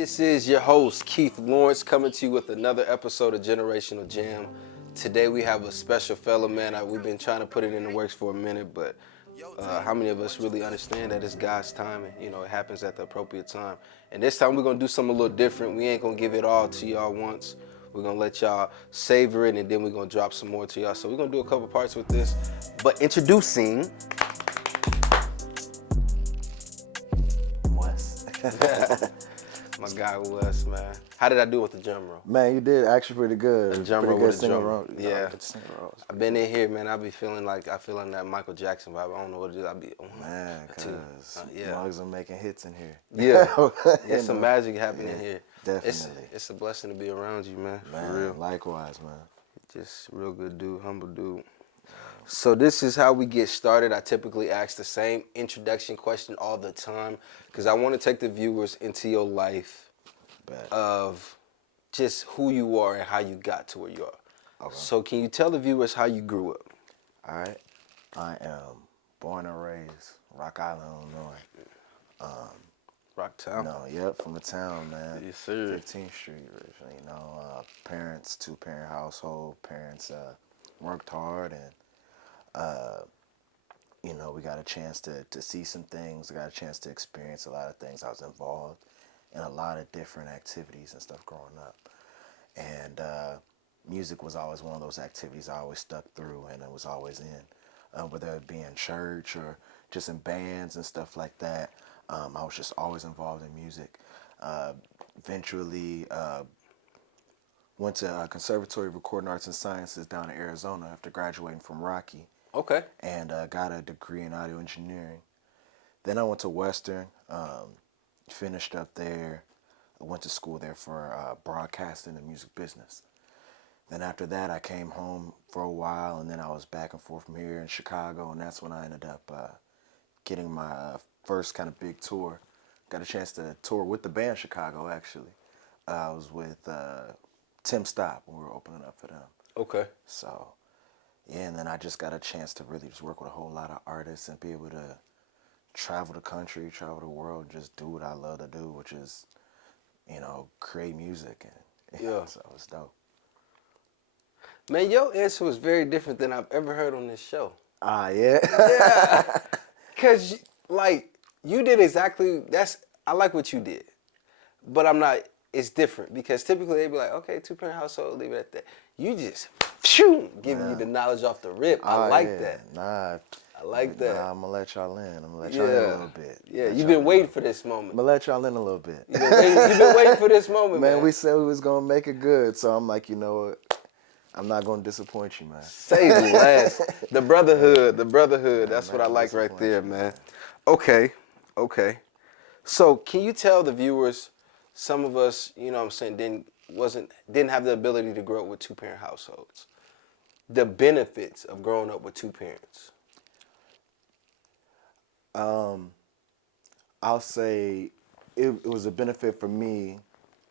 This is your host, Keith Lawrence, coming to you with another episode of Generational Jam. Today we have a special fellow, man. We've been trying to put it in the works for a minute, but how many of us really understand that it's God's timing? You know, it happens at the appropriate time. And this time we're going to do something a little different. We ain't going to give it all to y'all once. We're going to let y'all savor it, and then we're going to drop some more to y'all. So we're going to do a couple parts with this. But introducing... Wes. My guy Wes, man. How did I do with the drum roll? Man, you did actually pretty good. The drum pretty roll good with the drum roll. Yeah. I've been in here, man. I be feeling like that Michael Jackson vibe. I don't know what it is. I be man, cause mugs are making hits in here. Yeah, there's some magic happening here. Definitely. It's a blessing to be around you, man. Man, for real. Likewise, man. Just real good dude, humble dude. So this is how we get started. I typically ask the same introduction question all the time because I want to take the viewers into your life of just who you are and how you got to where you are. Okay. So can you tell the viewers how you grew up? All right. I am born and raised Rock Island, Illinois. Rocktown? No, yep, from the town, man. Yes, sir. 15th Street, originally. You know, parents, two-parent household. Parents worked hard and you know, we got a chance to see some things. We got a chance to experience a lot of things. I was involved in a lot of different activities and stuff growing up. And music was always one of those activities I always stuck through and it was always in. Whether it be in church or just in bands and stuff like that. I was just always involved in music. Eventually went to Conservatory of Recording Arts and Sciences down in Arizona after graduating from Rocky. Okay. And got a degree in audio engineering. Then I went to Western, finished up there. I went to school there for broadcasting and music business. Then after that, I came home for a while, and then I was back and forth from here in Chicago, and that's when I ended up getting my first kind of big tour. Got a chance to tour with the band Chicago, actually. I was with Tim Stopp when we were opening up for them. Okay. So... yeah, and then I just got a chance to really just work with a whole lot of artists and be able to travel the country, travel the world, and just do what I love to do, which is, you know, create music. And yeah. So it's dope. Man, your answer was very different than I've ever heard on this show. Ah, yeah? Yeah. Because, like, you did exactly, I like what you did. But it's different because typically they'd be like, okay, two-parent household, leave it at that. You just, giving you the knowledge off the rip. I like that. Nah. I like that. Nah, I'm going to let y'all in. I'm going to let y'all in a little bit. Yeah, you've been waiting for this moment. I'm going to let y'all in a little bit. You've been waiting for this moment, man. We said we was going to make it good, so I'm like, you know what? I'm not going to disappoint you, man. Say less. The brotherhood. That's what I like right there, man. Okay. So can you tell the viewers, some of us, you know what I'm saying, didn't have the ability to grow up with two-parent households. The benefits of growing up with two parents. I'll say it was a benefit for me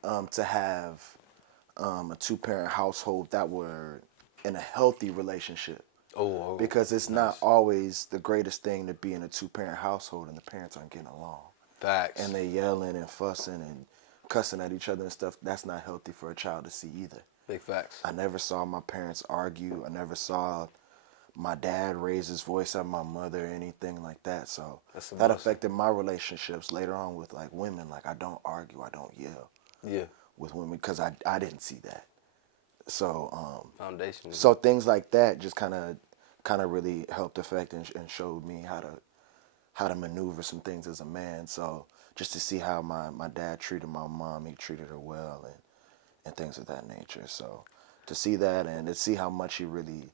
to have a two-parent household that were in a healthy relationship. Oh, because it's not always the greatest thing to be in a two-parent household and the parents aren't getting along. Facts. And they yelling and fussing and cussing at each other and stuff. That's not healthy for a child to see either. Big facts. I never saw my parents argue. I never saw my dad raise his voice at my mother or anything like that. So that affected my relationships later on with like women. Like I don't argue, I don't yell. Yeah. With women because I didn't see that. So foundation. So things like that just kind of really helped affect and showed me how to maneuver some things as a man. So just to see how my dad treated my mom, he treated her well and things of that nature. So to see that and to see how much he really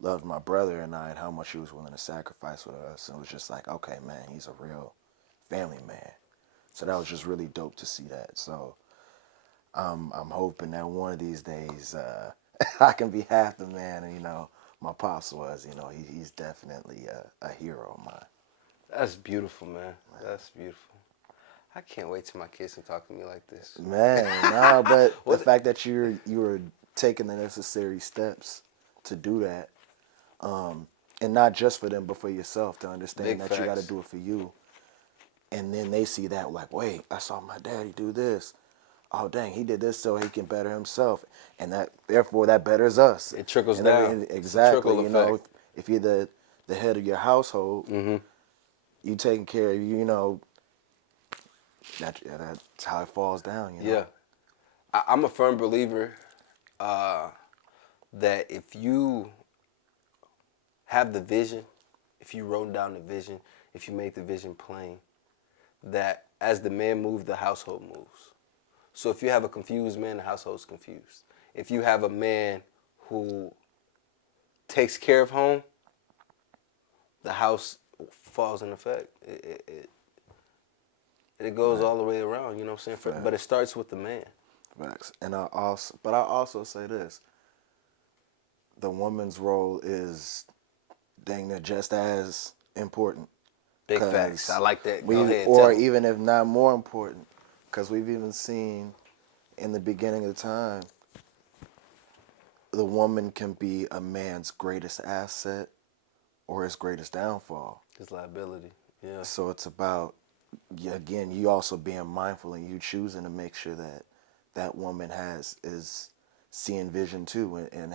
loved my brother and I and how much he was willing to sacrifice with us, it was just like, okay, man, he's a real family man. So that was just really dope to see that. So I'm hoping that one of these days I can be half the man, you know, my pops was. You know, he's definitely a hero of mine. That's beautiful, man. That's beautiful. I can't wait till my kids can talk to me like this. Man, nah, but the fact that you were taking the necessary steps to do that, and not just for them, but for yourself, to understand that you got to do it for you. And then they see that like, wait, I saw my daddy do this. oh dang, he did this so he can better himself, and that therefore that betters us. It trickles And down. It's a exactly, trickle effect. if you're the head of your household, you taking care of that's how it falls down. Yeah. I'm a firm believer that if you have the vision, if you wrote down the vision, if you make the vision plain, that as the man moves, the household moves. So if you have a confused man, the household's confused. If you have a man who takes care of home, the house falls in effect. It goes all the way around, you know what I'm saying? But it starts with the man. Facts. And I also say this: the woman's role is dang near just as important. Big facts. I like that. Go We, ahead, or tell 'em. even if not more important, because we've even seen in the beginning of time, the woman can be a man's greatest asset or his greatest downfall. His liability. Yeah. So it's about, again, you also being mindful and you choosing to make sure that that woman is seeing vision too, and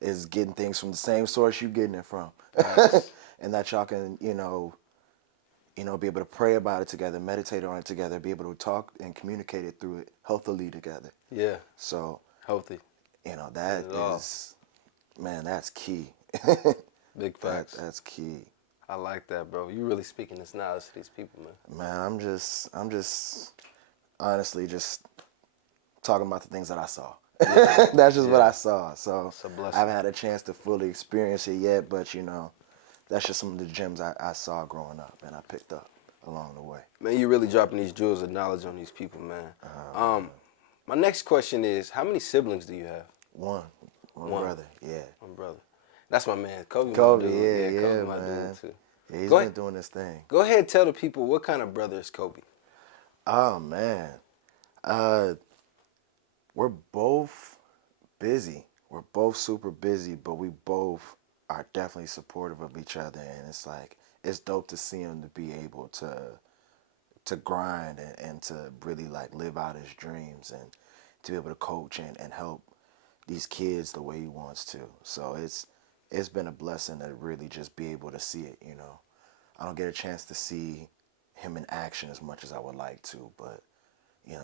is getting things from the same source you getting it from, Nice. and that y'all can be able to pray about it together, meditate on it together, be able to talk and communicate it through it healthily together. Yeah. So Healthy. that Get it all. is, man, that's key. Big facts. That's key. I like that, bro. You really speaking this knowledge to these people, man. Man, I'm just honestly just talking about the things that I saw. Yeah. That's just what Yeah. I saw. So It's a blessing. I haven't had a chance to fully experience it yet, but that's just some of the gems I saw growing up and I picked up along the way. Man, you really dropping these jewels of knowledge on these people, man. My next question is, how many siblings do you have? One brother, yeah. One brother. That's my man. Kobe, Kobe, my dude. yeah, Kobe, my man. dude, too. Yeah, he's Go been ahead. doing this thing. Go ahead and tell the people what kind of brother is Kobe. Oh man, we're both busy. We're both super busy, but we both are definitely supportive of each other, and it's dope to see him to be able to grind and to really like live out his dreams and to be able to coach and help these kids the way he wants to. So it's been a blessing to really just be able to see it. I don't get a chance to see him in action as much as I would like to, but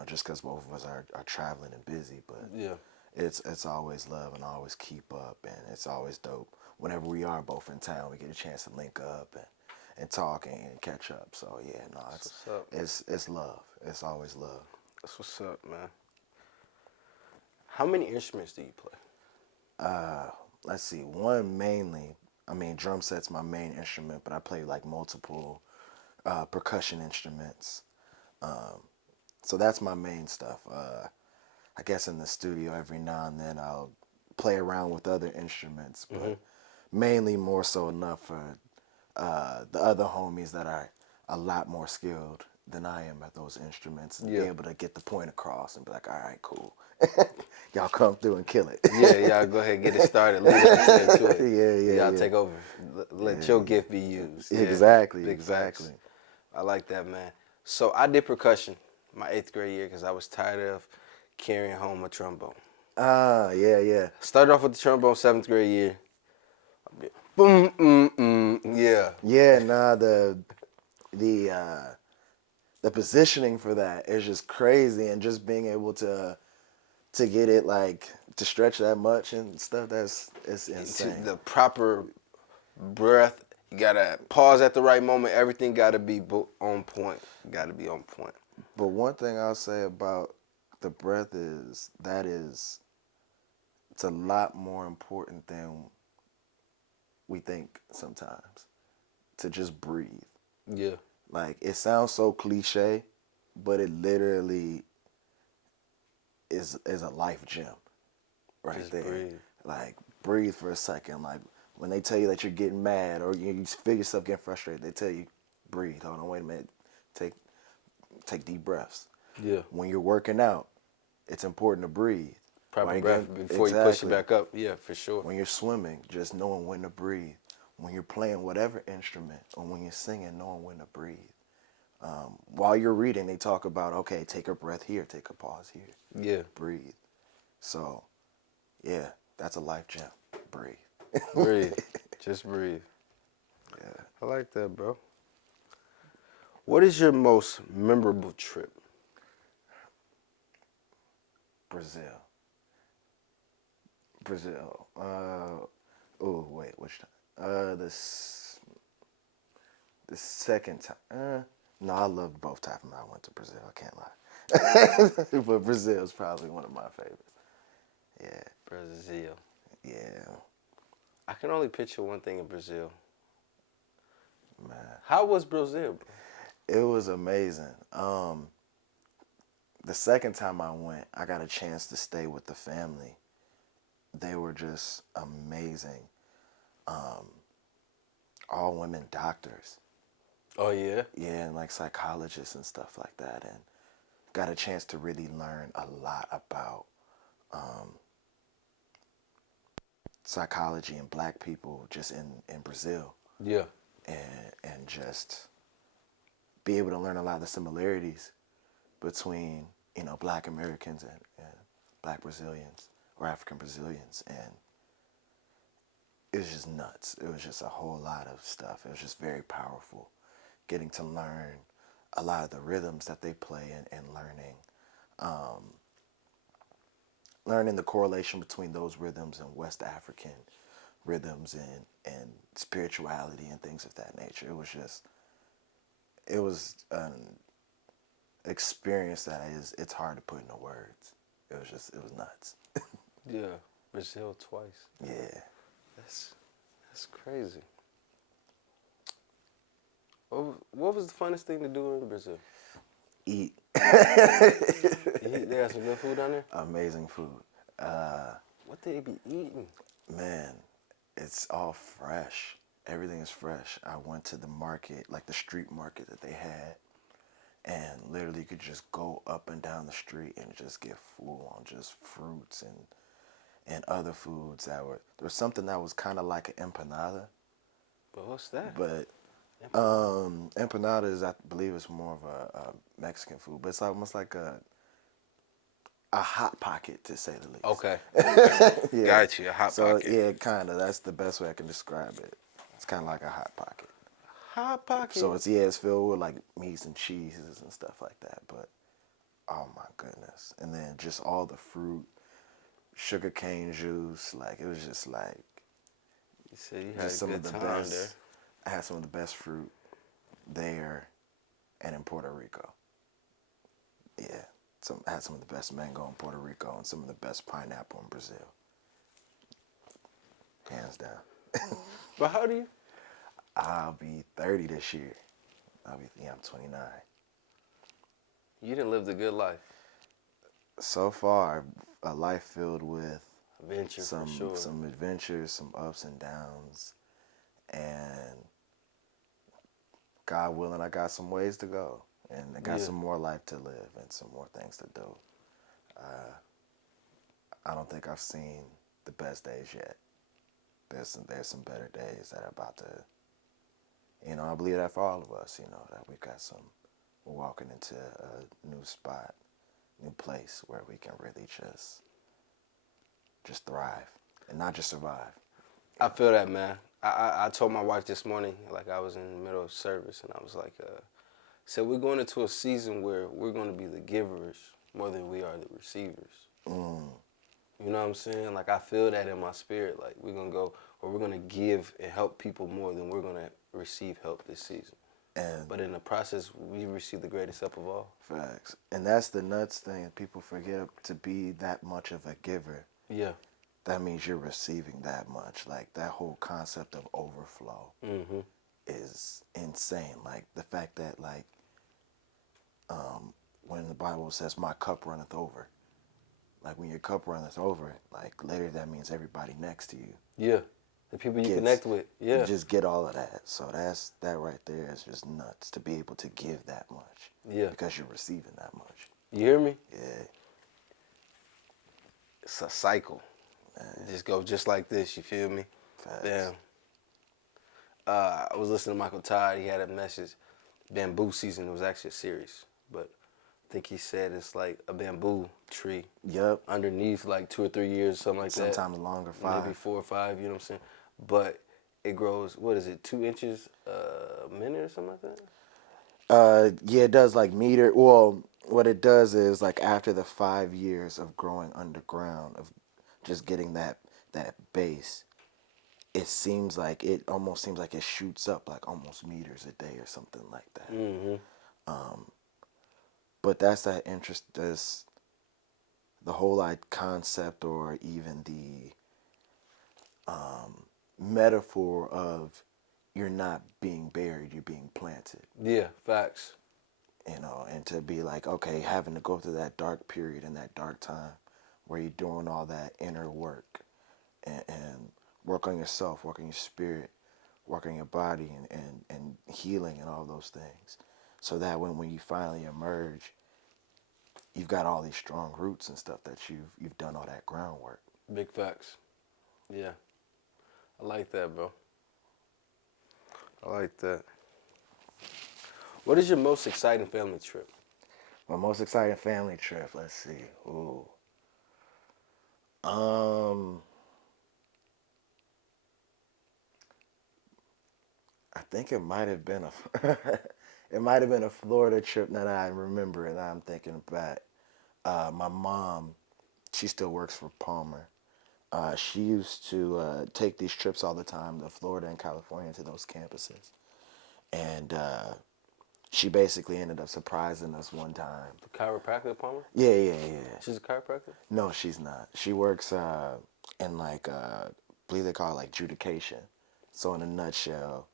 just because both of us are traveling and busy, but Yeah. it's always love and always keep up, and it's always dope. Whenever we are both in town, we get a chance to link up and talk and catch up. So yeah, no, That's what's up. it's love. It's always love. That's what's up, man. How many instruments do you play? Let's see. One mainly, I mean, drum set's my main instrument, but I play like multiple percussion instruments. So that's my main stuff. I guess in the studio every now and then I'll play around with other instruments, but mainly more so enough for the other homies that are a lot more skilled than I am at those instruments and be Yeah. able to get the point across and be like, all right, cool. Y'all come through and kill it. Yeah, y'all go ahead and get it started. Lead up to it. Yeah. Y'all take over. Let your gift be used. Yeah. Exactly, Big exactly. facts. I like that, man. So I did percussion my 8th grade year because I was tired of carrying home a trombone. Yeah. Started off with the trombone 7th grade year. Boom, yeah. Yeah, nah, the positioning for that is just crazy, and just being able to get it like to stretch that much and stuff, it's insane. The proper breath. You gotta pause at the right moment. Everything gotta be on point. Gotta be on point. But one thing I'll say about the breath is it's a lot more important than we think sometimes, to just breathe. Yeah. Like, it sounds so cliche, but it literally is a life gem right Just there. breathe. Like, breathe for a second. Like, when they tell you that you're getting mad or you feel yourself getting frustrated, they tell you, breathe. Hold on, wait a minute. Take deep breaths. Yeah. When you're working out, it's important to breathe. Proper Right? breath before you push it back up. Yeah, for sure. When you're swimming, just knowing when to breathe. When you're playing whatever instrument or when you're singing, knowing when to breathe. While you're reading, they talk about, okay, take a breath here, take a pause here, Yeah. breathe. So, yeah, that's a life gem. Breathe. Breathe. Just breathe. Yeah. I like that, bro. What is your most memorable trip? Brazil. Brazil. Oh, wait, which time? The second time. No, I loved both times I went to Brazil. I can't lie. But Brazil is probably one of my favorites. Yeah, Brazil. yeah, I can only picture one thing in Brazil. man. How was Brazil, bro? It was amazing. The second time I went, I got a chance to stay with the family. They were just amazing. All women doctors. Oh, yeah? Yeah, and like psychologists and stuff like that. And got a chance to really learn a lot about psychology and black people just in Brazil. Yeah. And just be able to learn a lot of the similarities between, black Americans and black Brazilians or African Brazilians. And it was just nuts. It was just a whole lot of stuff. It was just very powerful. Getting to learn a lot of the rhythms that they play and learning the correlation between those rhythms and West African rhythms and spirituality and things of that nature. It was an experience that it's hard to put into words. It was nuts. Yeah. Brazil twice. Yeah. That's crazy. What was the funnest thing to do in Brazil? Eat. They got some good food down there? Amazing food. What they be eating? Man, it's all fresh. Everything is fresh. I went to the market, like the street market that they had, and literally you could just go up and down the street and just get full on just fruits and other foods there was something that was kind of like an empanada. But what's that? But empanada is, I believe, it's more of a Mexican food, but it's almost like a hot pocket, to say the least. Okay. Yeah. Got you, a hot So pocket. yeah, kind of. That's the best way I can describe it. It's kind of like a hot pocket. Hot pocket. So it's filled with like meats and cheeses and stuff like that. But oh my goodness! And then just all the fruit, sugar cane juice. Like it was just like You said you had just a some good of the time best. there. I had some of the best fruit there, and in Puerto Rico. Yeah, I had some of the best mango in Puerto Rico and some of the best pineapple in Brazil. Hands down. But how do you? I'll be 30 this year. I'm 29. You didn't live the good life. So far, a life filled with Adventure, for sure. some adventures, some ups and downs, and God willing, I got some ways to go, and I got some more life to live and some more things to do. I don't think I've seen the best days yet. There's some better days that are about to. I believe that for all of us, that we're walking into a new spot, new place where we can really just thrive and not just survive. I feel that, man. I told my wife this morning, like I was in the middle of service, and I was like, so we're going into a season where we're going to be the givers more than we are the receivers. You know what I'm saying? Like I feel that in my spirit. Like we're going to go, or we're going to give and help people more than we're going to receive help this season. But in the process, we receive the greatest help of all. Facts. And that's the nuts thing. People forget to be that much of a giver. Yeah. That means you're receiving that much. Like that whole concept of overflow is insane. Like the fact that when the Bible says my cup runneth over, like when your cup runneth over, like later that means everybody next to you. Yeah. The people you connect with. Yeah. You just get all of that. So that right there is just nuts to be able to give that much. Yeah. Because you're receiving that much. You hear me? Yeah. It's a cycle. It just go just like this, you feel me? Facts. Damn. I was listening to Michael Todd. He had a message. bamboo season. It was actually a series, but I think he said it's like a bamboo tree Yep. underneath like 2 or 3 years, something like that. Sometimes longer, 5. Maybe 4 or 5. You know what I'm saying? But it grows. What is it? 2 inches a minute or something like that. Yeah, it does like meter. Well, what it does is like after the 5 years of growing underground, of just getting that base, it almost seems like it shoots up like almost meters a day or something like that. Mm-hmm. But that's that interest. That's the whole like concept, or even the metaphor of you're not being buried, you're being planted. Yeah, facts. And to be like, okay, having to go through that dark period and that dark time where you're doing all that inner work and work on yourself, work on your spirit, work on your body, and healing and all those things. So that when you finally emerge, you've got all these strong roots and stuff that you've done all that groundwork. Big facts. Yeah. I like that, bro. I like that. What is your most exciting family trip? My most exciting family trip, let's see. Ooh. I think it might have been a Florida trip now that I remember it. Now I'm thinking back. My mom, she still works for Palmer. She used to take these trips all the time to Florida and California to those campuses. And she basically ended up surprising us one time. The chiropractor, Palmer? Yeah. She's a chiropractor? No, she's not. She works in like, I believe they call it like adjudication. So in a nutshell,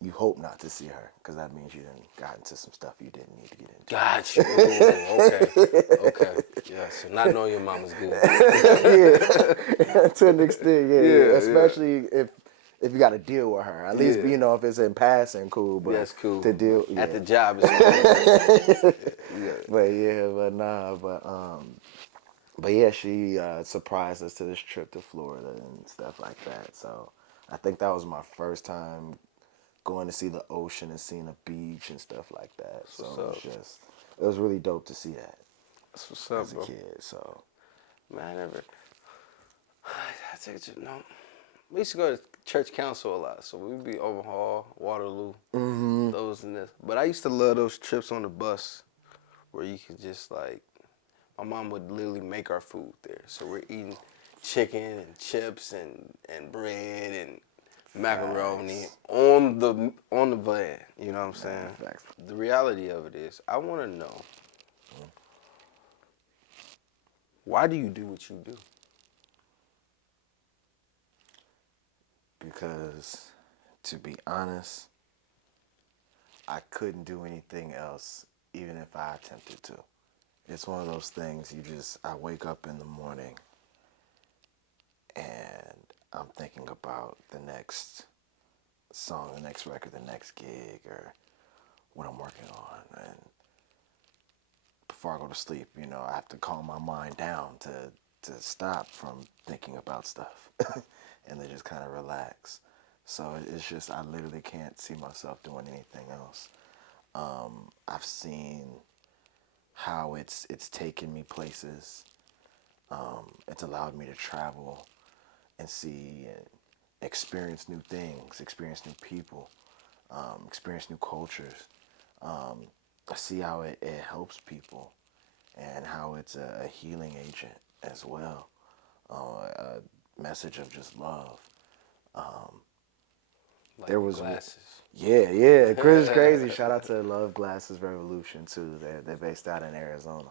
you hope not to see her because that means you done got into some stuff you didn't need to get into. Gotcha. Ooh, okay. Yeah, so not knowing your mom is good. Yeah, to an extent, yeah. Yeah. Especially if you got to deal with her. At least, Yeah. if it's in passing, cool. But That's cool. to deal, yeah. At the job, it's cool. Yeah. But yeah, she surprised us to this trip to Florida and stuff like that. So I think that was my first time going to see the ocean and seeing a beach and stuff like that. So it was really dope to see that That's what's up, as a bro. kid. So Man, I never. I think it's, we used to go to church council a lot, so we'd be Overhaul, Waterloo, those and this. But I used to love those trips on the bus where you could just like, my mom would literally make our food there. So we're eating chicken and chips and bread and macaroni on the van. You know what I'm saying? Facts. The reality of it is, I want to know, why do you do what you do? Because, to be honest, I couldn't do anything else even if I attempted to. It's one of those things I wake up in the morning and I'm thinking about the next song, the next record, the next gig, or what I'm working on. And before I go to sleep, I have to calm my mind down to stop from thinking about stuff and to just kind of relax. So it's just, I literally can't see myself doing anything else. I've seen how it's taken me places. It's allowed me to travel and see and experience new things, experience new people, experience new cultures. I see how it helps people and how it's a healing agent as well. A message of just love. Like There was glasses. Yeah. Chris is crazy. Shout out to Love Glasses Revolution too. They're based out in Arizona.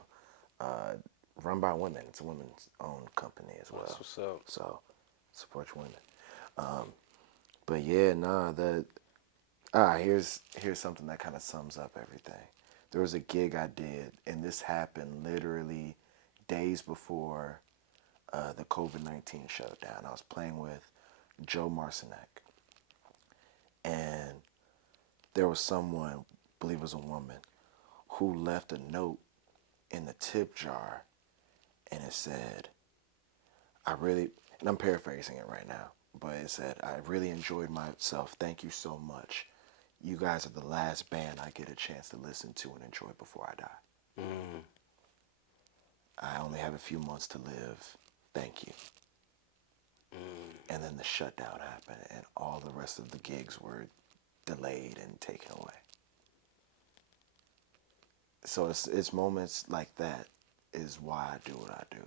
Run by women. It's a women's owned company as well. That's what's up. So support your women. But yeah, here's something that kind of sums up everything. There was a gig I did, and this happened literally days before the COVID-19 shutdown. I was playing with Joe Marcinek, and there was someone, I believe it was a woman, who left a note in the tip jar, and it said, and I'm paraphrasing it right now, but it said, "I really enjoyed myself. Thank you so much. you guys are the last band I get a chance to listen to and enjoy before I die. Mm. I only have a few months to live. Thank you. And then the shutdown happened, and all the rest of the gigs were delayed and taken away. So it's moments like that is why I do what I do.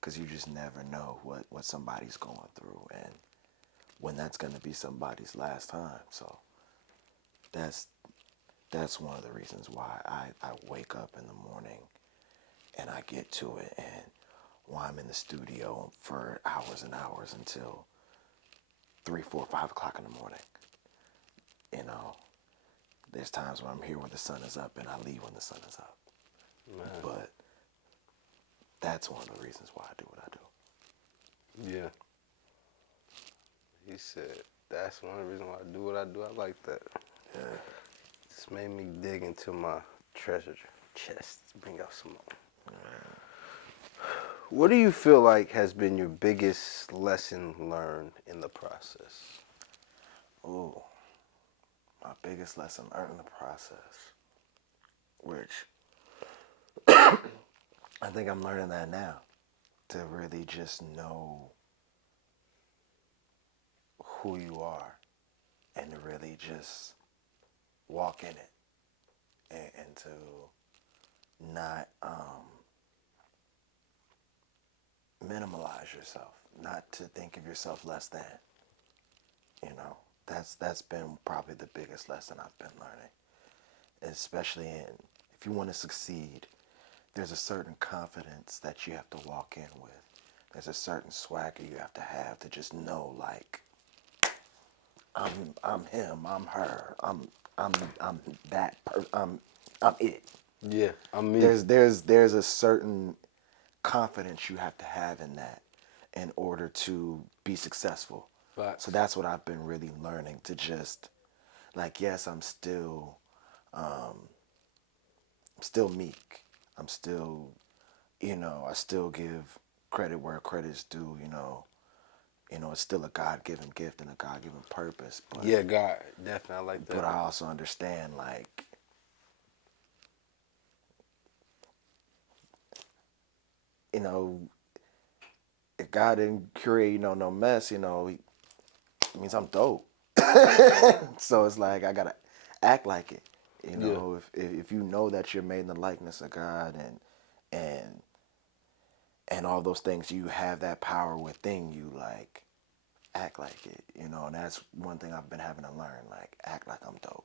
Because you just never know what somebody's going through and when that's going to be somebody's last time. So that's one of the reasons why I wake up in the morning and I get to it, and while I'm in the studio for hours and hours until 3, 4, 5 o'clock in the morning. You know, there's times when I'm here when the sun is up and I leave when the sun is up. Man. But that's one of the reasons why I do what I do. Yeah. He said, that's one of the reasons why I do what I do. I like that. Yeah. This made me dig into my treasure chest, bring out some more. What do you feel like has been your biggest lesson learned in the process? Ooh, my biggest lesson learned in the process, which I think I'm learning that now, to really just know who you are and to really just walk in it and to not minimalize yourself, not to think of yourself less than. You know, that's been probably the biggest lesson I've been learning, especially if you want to succeed. There's a certain confidence that you have to walk in with. There's a certain swagger you have to just know, like, I'm him, I'm her, I'm that person, I'm it. Yeah, I'm me. There's a certain confidence you have to have in that in order to be successful. Facts. So that's what I've been really learning, to just, like, yes, I'm still meek. I'm still, I still give credit where credit's due. It's still a God-given gift and a God-given purpose. But Yeah, God, definitely, I like that. But I also understand, like, if God didn't create, no mess, it means I'm dope. So it's like I gotta act like it. If you know that you're made in the likeness of God and and all those things, you have that power within you, like, act like it, and that's one thing I've been having to learn, like, act like I'm dope.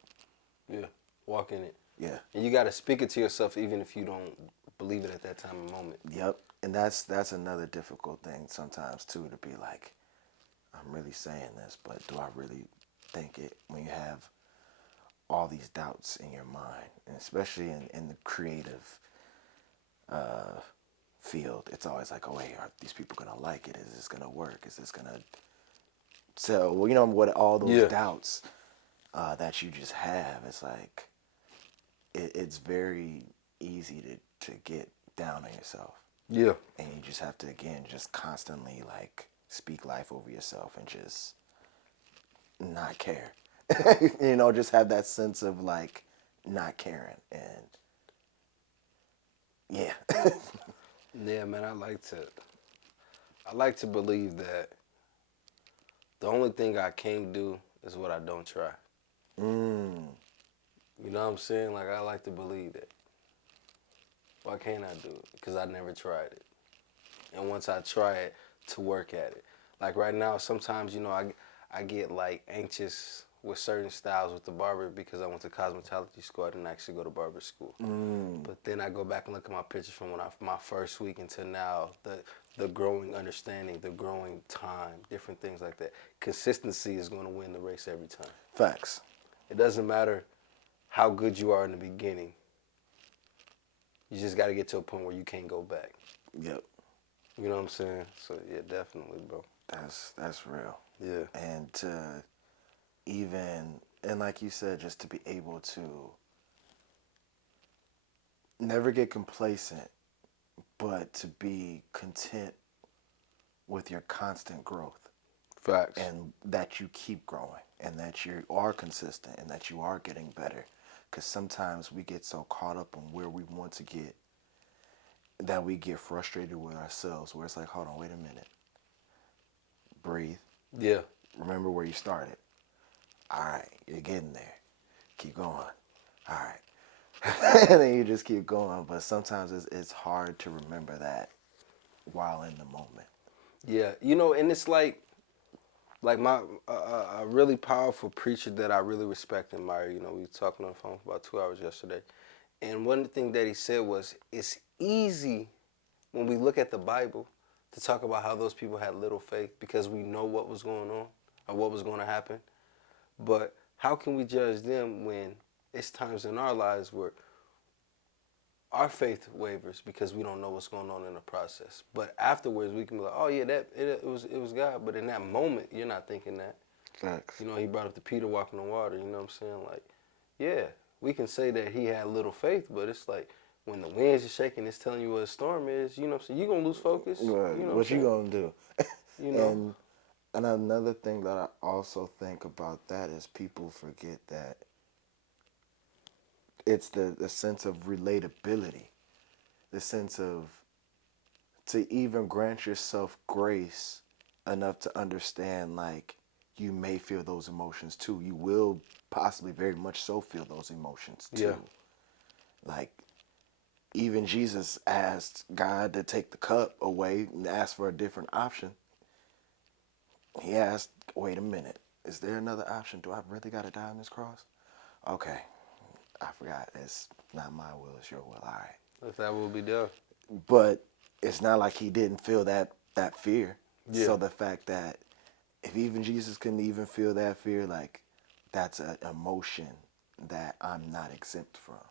Yeah, walk in it. Yeah. And you got to speak it to yourself even if you don't believe it at that time and moment. Yep. And that's another difficult thing sometimes too, to be like, I'm really saying this, but do I really think it, when you have all these doubts in your mind, and especially in the creative field, it's always like, oh, hey, are these people gonna like it? Is this gonna work? Is this gonna sell? Well, what all those doubts that you just have, it's like it's very easy to get down on yourself. Yeah. And you just have to, again, just constantly, like, speak life over yourself and just not care. Just have that sense of, like, not caring. And yeah. Yeah, man, I like to believe that the only thing I can't do is what I don't try. You know what I'm saying? Like, I like to believe that. Why can't I do it? Because I never tried it. And once I try it, to work at it. Like right now, sometimes, I get like anxious with certain styles with the barber because I went to cosmetology school. I didn't actually go to barber school. But then I go back and look at my pictures from my first week until now, the growing understanding, the growing time, different things like that. Consistency is going to win the race every time. Facts. It doesn't matter how good you are in the beginning. You just got to get to a point where you can't go back. Yep. You know what I'm saying? So, yeah, definitely, bro. That's real. Yeah. And and like you said, just to be able to never get complacent, but to be content with your constant growth. Facts. And that you keep growing. and that you are consistent and that you are getting better. Because sometimes we get so caught up on where we want to get that we get frustrated with ourselves, where it's like, hold on, wait a minute. Breathe. Yeah. Remember where you started. All right, you're getting there. Keep going. All right. And then you just keep going. But sometimes it's hard to remember that while in the moment. Yeah. You know, and it's like my a really powerful preacher that I really respect and admire. You know, we were talking on the phone for about 2 hours yesterday, and one thing that he said was, it's easy when we look at the Bible to talk about how those people had little faith because we know what was going on or what was going to happen. But how can we judge them when it's times in our lives where our faith wavers because we don't know what's going on in the process? But afterwards, we can be like, "Oh yeah, it was God." But in that moment, you're not thinking that. Facts. You know, he brought up the Peter walking on water. You know what I'm saying? Like, yeah, we can say that he had little faith, but it's like when the winds are shaking, it's telling you what a storm is. You know what I'm saying? You're gonna lose focus. Right. You know what I'm What you saying? gonna do? You know. And another thing that I also think about that is people forget that it's the sense of relatability, the sense of to even grant yourself grace enough to understand, like, you may feel those emotions too. You will possibly very much so feel those emotions Yeah. too. Like, even Jesus asked God to take the cup away and asked for a different option. He asked, wait a minute, is there another option? Do I really got to die on this cross? Okay, I forgot. It's not my will, it's your will. All right. If that will be done. But it's not like he didn't feel that fear. Yeah. So the fact that if even Jesus couldn't even feel that fear, like, that's an emotion that I'm not exempt from.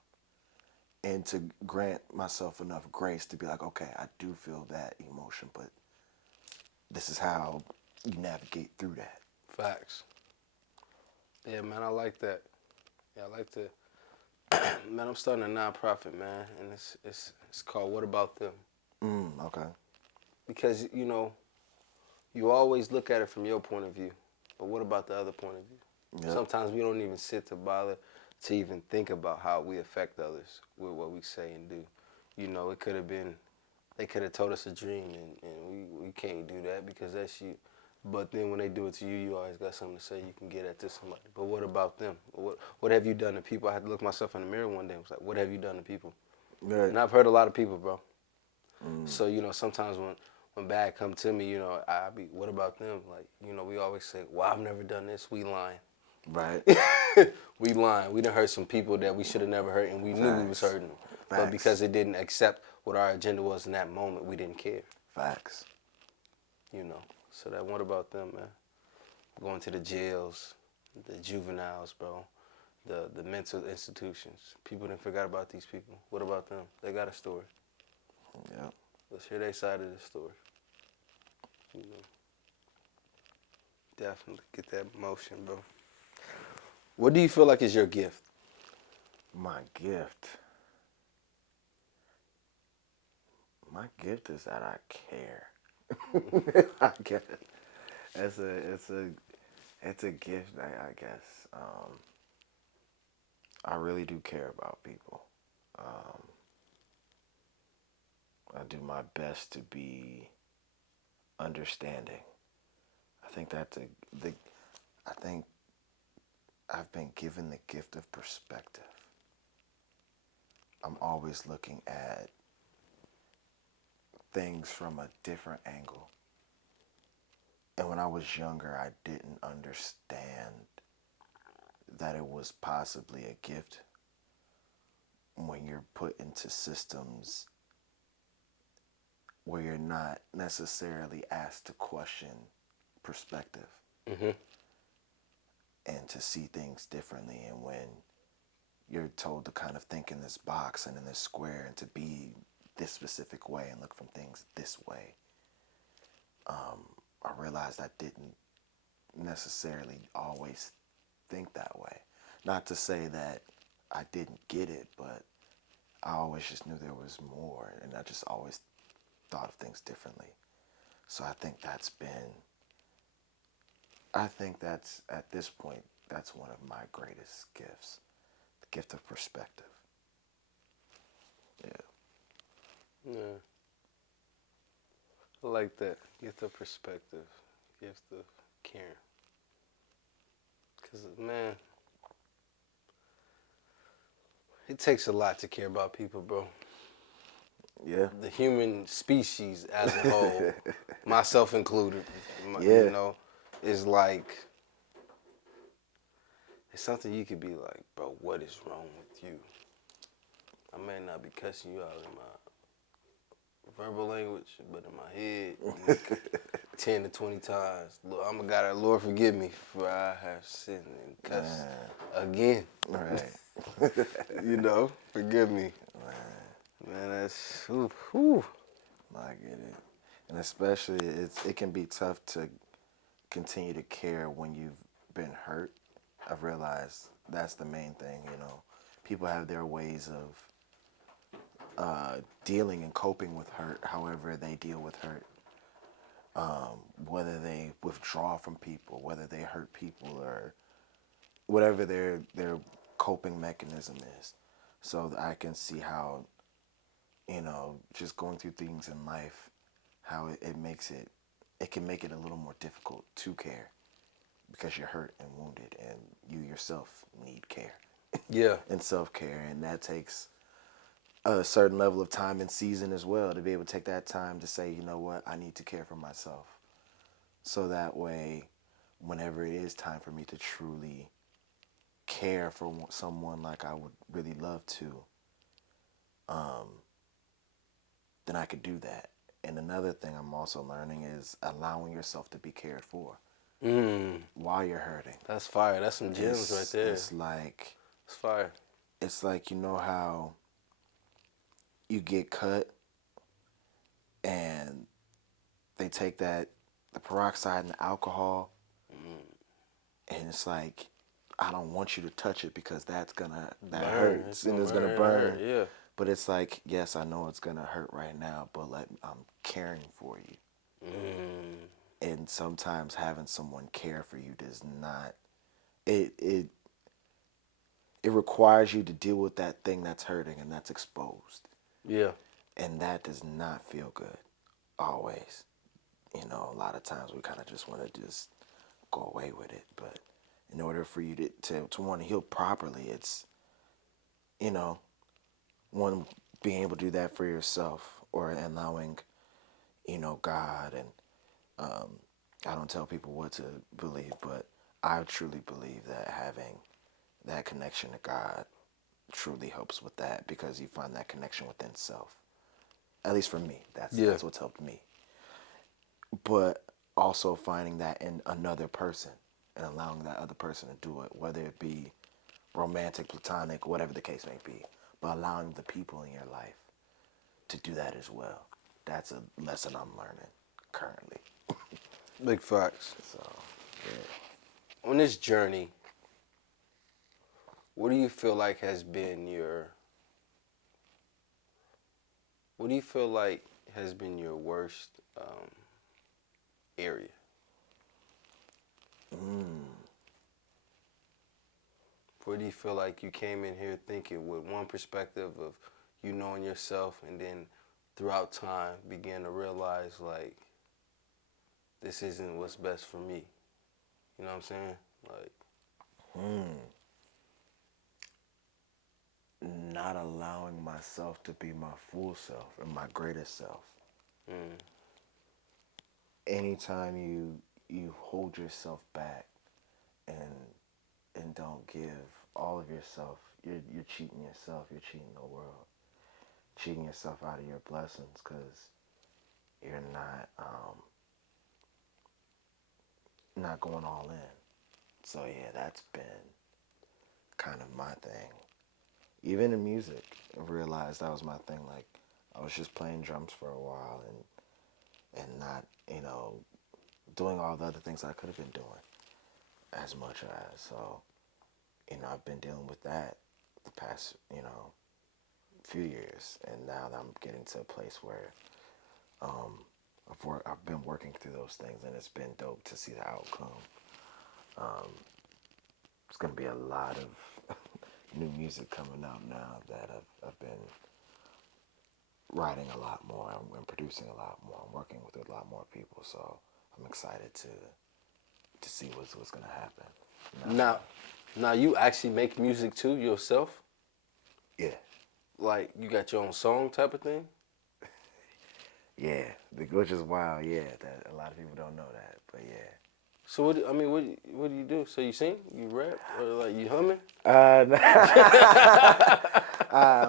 And to grant myself enough grace to be like, okay, I do feel that emotion, but this is how you navigate through that. Facts. Yeah, man, I like that. Yeah, I like to. Man, I'm starting a nonprofit, man, and it's called What About Them? Okay. Because you always look at it from your point of view, but what about the other point of view? Yep. Sometimes we don't even sit to bother to even think about how we affect others with what we say and do. You know, it could have been, they could have told us a dream, and we can't do that because that's you. But then when they do it to you, you always got something to say you can get at to somebody. But what about them? What have you done to people? I had to look myself in the mirror one day and was like, what have you done to people? Right. And I've hurt a lot of people, bro. So, sometimes when bad come to me, I be, what about them? Like, we always say, well, I've never done this. We lying. Right. We lying. We done hurt some people that we should have never hurt, and we knew we was Facts. hurting them. But Facts. because it didn't accept what our agenda was in that moment, we didn't care. Facts. So that what about them, man? Going to the jails, the juveniles, bro, the mental institutions. People didn't forget about these people. What about them? They got a story. Yep. Let's hear their side of the story. You know, definitely get that motion, bro. What do you feel like is your gift? My gift. My gift is that I care. I guess it's a gift. I guess I really do care about people. I do my best to be understanding. I think that's I think I've been given the gift of perspective. I'm always looking at things from a different angle. And when I was younger, I didn't understand that it was possibly a gift when you're put into systems where you're not necessarily asked to question perspective Mm-hmm. and to see things differently. And when you're told to kind of think in this box and in this square and to be this specific way and look from things this way, I realized I didn't necessarily always think that way. Not to say that I didn't get it, but I always just knew there was more, and I just always thought of things differently. So I think that's been I think that's, at this point, that's one of my greatest gifts, the gift of perspective. Yeah. Yeah, I like that. Gift of perspective, gift of caring. Cause man, it takes a lot to care about people, bro. Yeah. The human species as a whole, myself included, you Yeah. know, is like it's something you could be like, bro, what is wrong with you? I may not be cussing you out in my verbal language, but in my head, like 10 to 20 times. Lord, I'm a God, Lord, forgive me for I have sinned and cussed again. Right. You know, forgive me. Man, that's, ooh, ooh. I get it. And especially, it can be tough to continue to care when you've been hurt. I've realized that's the main thing, you know. People have their ways of dealing and coping with hurt, however they deal with hurt. Whether they withdraw from people, whether they hurt people, or whatever their coping mechanism is. So I can see how, you know, just going through things in life, how it can make it a little more difficult to care because you're hurt and wounded and you yourself need care Yeah, and self-care, and that takes a certain level of time and season as well to be able to take that time to say, you know what, I need to care for myself, so that way whenever it is time for me to truly care for someone like I would really love to, then I could do that. And another thing I'm also learning is allowing yourself to be cared for while you're hurting. that's fire. That's some gems right there. It's like, It's fire. you know how you get cut and they take the peroxide and the alcohol, and it's like, I don't want you to touch it because that Burn. It's hurts and gonna it's gonna burn. It'll hurt. burn. Yeah. But it's like, yes, I know it's gonna hurt right now, but I'm caring for you. And sometimes having someone care for you does not, it it it requires you to deal with that thing that's hurting and that's exposed. Yeah. And that does not feel good always. You know, a lot of times we kind of just want to just go away with it. But in order for you to want to heal properly, it's, you know, one, being able to do that for yourself, or allowing, you know, God. And I don't tell people what to believe, but I truly believe that having that connection to God truly helps with that, because you find that connection within self. At least for me, Yeah. that's what's helped me. But also finding that in another person and allowing that other person to do it, whether it be romantic, platonic, whatever the case may be, but allowing the people in your life to do that as well. That's a lesson I'm learning currently. Big facts. So, yeah. On this journey, what do you feel like has been your what do you feel like has been your worst area? Where do you feel like you came in here thinking with one perspective of you knowing yourself, and then throughout time began to realize like this isn't what's best for me? You know what I'm saying? Like, Not allowing myself to be my full self and my greatest self. Anytime you hold yourself back and don't give all of yourself, you're cheating yourself. You're cheating the world, cheating yourself out of your blessings, because you're not going all in. So yeah, that's been kind of my thing. Even in music, I realized that was my thing. Like, I was just playing drums for a while and not, you know, doing all the other things I could have been doing as much as. So, you know, I've been dealing with that the past, you know, few years, and now that I'm getting to a place where I've been working through those things, and it's been dope to see the outcome. It's gonna be a lot of new music coming out now that I've been writing a lot more. I'm producing a lot more. I'm working with a lot more people. So I'm excited to see what's gonna happen. Now you actually make music too yourself? Yeah, Like you got your own song type of thing? yeah, which is wild. Yeah, that a lot of people don't know that, but yeah. So what do you do? So you sing, you rap, or like you humming?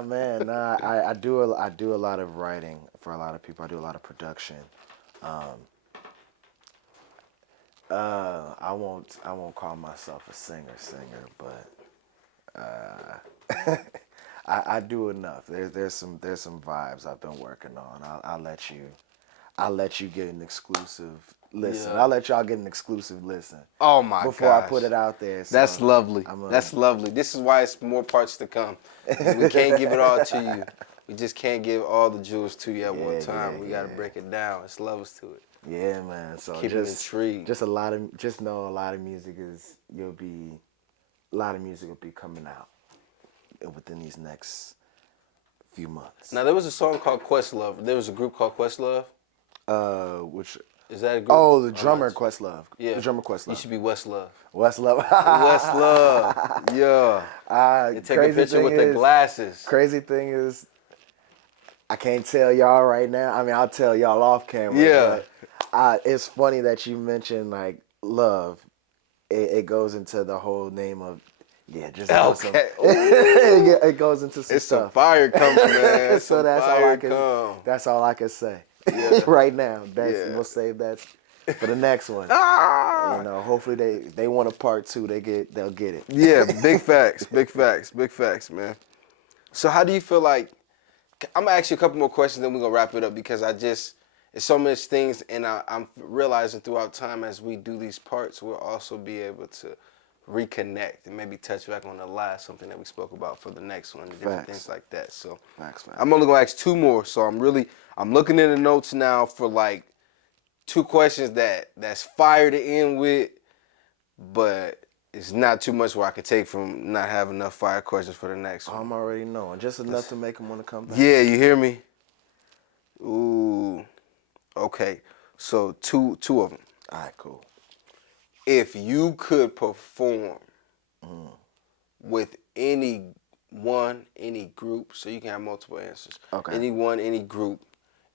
Man, nah, I do a lot of writing for a lot of people. I do a lot of production. I won't call myself a singer, but I do enough. There's some vibes I've been working on. I'll let you get an exclusive listen. Yeah. I'll let y'all get an exclusive listen Oh my before I gosh. put it out there. That's So lovely. I'm a, That's lovely. This is why it's more parts to come. We can't give it all to you. We just can't give all the jewels to you at one time. We got to break it down. It's levels to it. yeah, man. So Keep them intrigued. just a lot of just know a lot of music a lot of music will be coming out within these next few months. Now there was a song called Questlove. There was a group called Questlove. Which Is that a group? oh, the Or am I- drummer Questlove. Yeah. The drummer You Questlove. should be Westlove. Westlove. Westlove. Yeah. And take a picture with the glasses. Crazy thing is, I can't tell y'all right now. I mean, I'll tell y'all off camera. Yeah. But it's funny that you mentioned like love. It goes into the whole name of just Okay. it goes into some It's some stuff. fire coming, man. It's So some that's fire all I can. come. That's all I can say Yeah. right now. Yeah. We'll save that for the next one. Ah! You know, hopefully they want a part 2. They'll get it. Yeah, big facts, big facts, big facts, man. So how do you feel like, I'm gonna ask you a couple more questions, then we're gonna wrap it up because it's so much things, and I'm realizing throughout time as we do these parts, we'll also be able to reconnect and maybe touch back on the last, something that we spoke about for the next one, different things like that. So Facts. I'm only gonna ask 2 more, so I'm looking in the notes now for like 2 questions that's fire to end with, but it's not too much where I can take from not having enough fire questions for the next one. I'm already knowing. Just enough to make them want to come back. Yeah, you hear me? Ooh. Okay. So two of them. All right, cool. If you could perform with any group, so you can have multiple answers. Okay. Anyone, any group,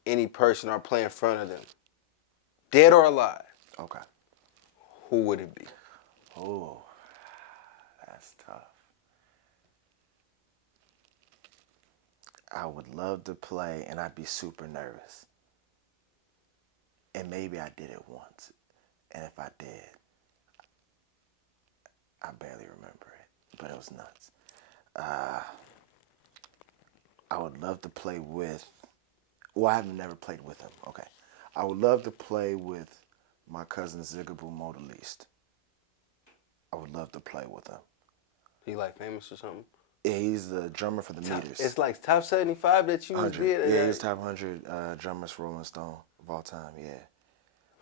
any person, or play in front of them, dead or alive, Okay. who would it be? Oh, that's tough. I would love to play, and I'd be super nervous. And maybe I did it once. And if I did, I barely remember it. But it was nuts. I would love to play with... Well, I've never played with him. Okay. I would love to play with my cousin Zigaboo Modaliste. I would love to play with him. He like famous or something? Yeah, he's the drummer for the Meters. It's like top 75 that you 100. did? Yeah, he's top 100 drummers for Rolling Stone of all time, yeah.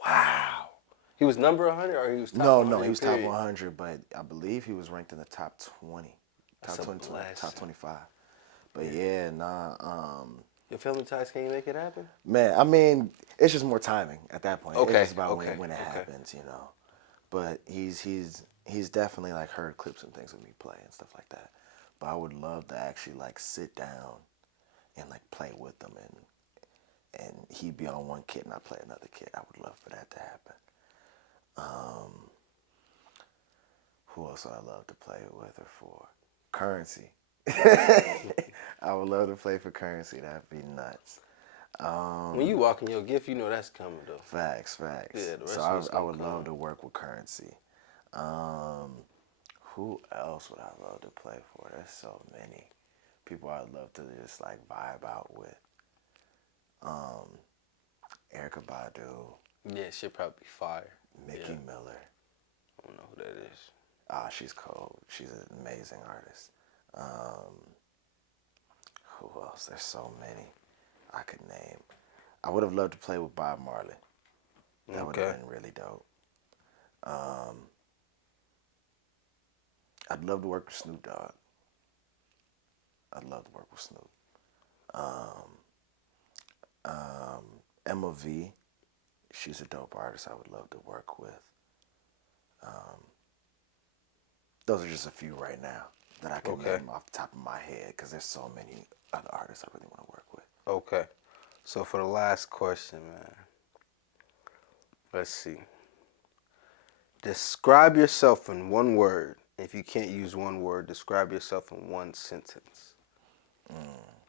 Wow. He was number 100 or he was top 100? No, he was top period? 100, but I believe he was ranked in the top 20. That's Top a 20, blessing. top 25. But yeah, Your family ties can't make it happen? man, I mean, it's just more timing at that point. Okay, It's just about okay, when it okay. happens, you know. But he's definitely like heard clips and things of me play and stuff like that. But I would love to actually like sit down and like play with them and he'd be on one kit and I play another kit. I would love for that to happen. Who else would I love to play with or for? Currency. I would love to play for Currency. That'd be nuts. When you walk in your gift, you know that's coming though. Facts. Yeah, the rest So of it's I gonna would come. love to work with Currency. Who else would I love to play for? There's so many people I'd love to just like vibe out with. Erykah Badu, Yeah, she'll probably be fire. Mickey Miller. I don't know who that is. She's cold. She's an amazing artist. Who else? There's so many I could name. I would have loved to play with Bob Marley. That would have been really dope. I'd love to work with Snoop Dogg. I'd love to work with Snoop. Emma V, she's a dope artist I would love to work with. Those are just a few right now that I can Okay. name off the top of my head because there's so many other artists I really want to work with. Okay. So for the last question, man, let's see. Describe yourself in one word. If you can't use one word, describe yourself in one sentence.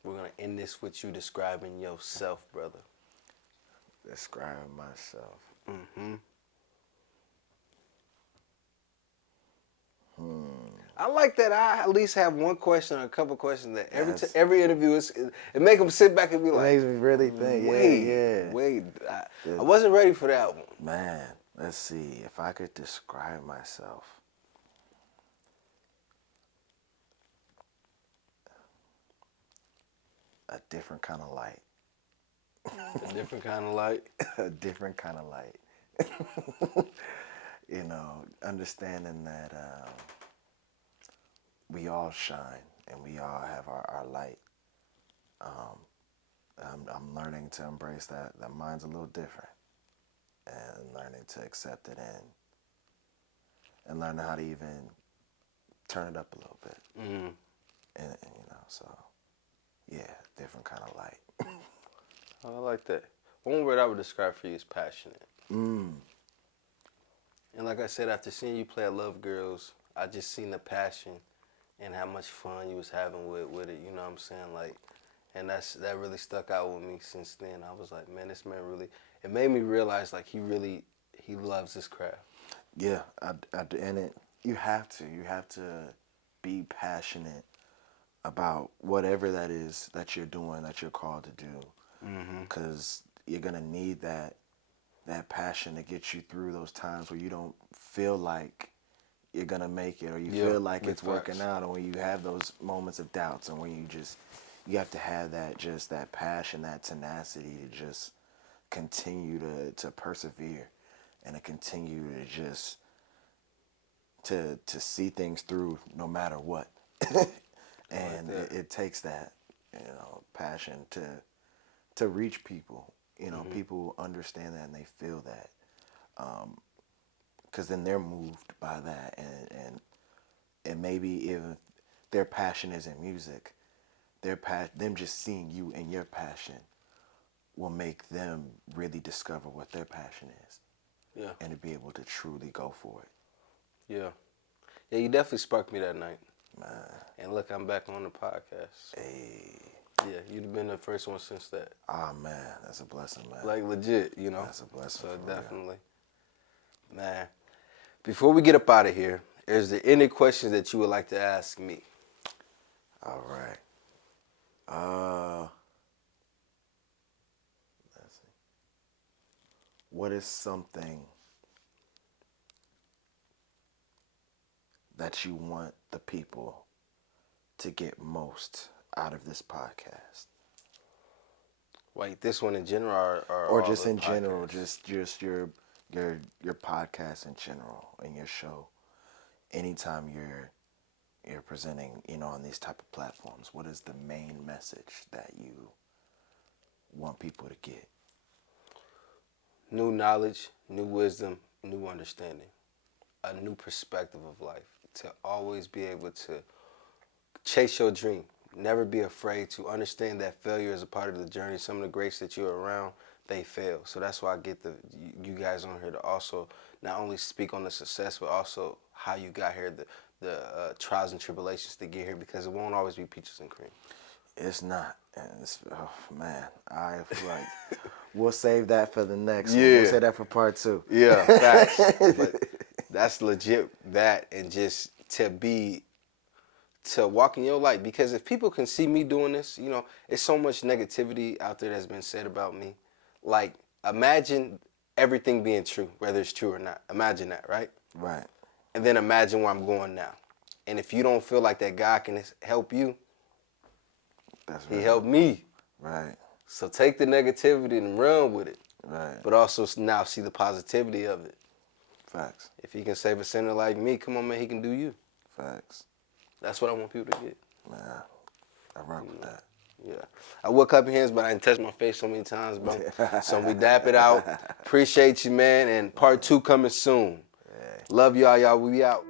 We're going to end this with you describing yourself, brother. Describe myself. Mm-hmm. I like that I at least have one question or a couple questions that every interview it make them sit back and be like, makes me really think. Wait. I wasn't ready for that one. Man, let's see. If I could describe myself. A different kind of light. A different kind of light. A different kind of light. You know, understanding that we all shine and we all have our light. I'm learning to embrace that mine's a little different, and learning to accept it and learning how to even turn it up a little bit. And you know, so yeah, different kind of light. I like that. One word I would describe for you is passionate. And like I said, after seeing you play at Love Girls, I just seen the passion and how much fun you was having with it. You know what I'm saying? Like, and that really stuck out with me since then. I was like, man, this man really. It made me realize like he loves his craft. Yeah, and you have to be passionate about whatever that is that you're doing, that you're called to do, because you're gonna need that passion to get you through those times where you don't feel like you're gonna make it, or you feel like it's working out, or when you have those moments of doubts, and when you have to have that passion, that tenacity to just continue to persevere and to continue to just to see things through no matter what. And it takes that, you know, passion to reach people. You know, people understand that and they feel that, because then they're moved by that, and maybe if their passion isn't music, them just seeing you and your passion will make them really discover what their passion is. Yeah. And to be able to truly go for it. Yeah. Yeah, you definitely sparked me that night. Man. And look, I'm back on the podcast. Hey. Yeah, you've been the first one since that. Oh, man, that's a blessing, man. Like, legit, you know? That's a blessing. So, for definitely. Real. Man, before we get up out of here, is there any questions that you would like to ask me? All right. Let's see. What is something that you want the people to get most out of this podcast? Like this one in general, or just in general, just your podcast in general and your show. Anytime you're presenting, you know, on these type of platforms, what is the main message that you want people to get? New knowledge, new wisdom, new understanding, a new perspective of life. To always be able to chase your dream. Never be afraid to understand that failure is a part of the journey. Some of the greats that you're around, they fail. So that's why I get you guys on here to also not only speak on the success, but also how you got here, the trials and tribulations to get here, because it won't always be peaches and cream. It's not. And it's, oh man, I feel like we'll save that for the next one. We'll save that for part 2. Yeah, facts. But that's legit that, and just to walk in your light, because if people can see me doing this, you know, it's so much negativity out there that's been said about me. Like, imagine everything being true, whether it's true or not. Imagine that, right? Right. And then imagine where I'm going now. And if you don't feel like that God can help you, He helped me. Right. So take the negativity and run with it. Right. But also now see the positivity of it. Facts. If He can save a sinner like me, come on, man, He can do you. Facts. That's what I want people to get. Man, I rock with that. Yeah. I will clap your hands, but I didn't touch my face so many times, bro. So we dap it out. Appreciate you, man. And part 2 coming soon. Love y'all. We out.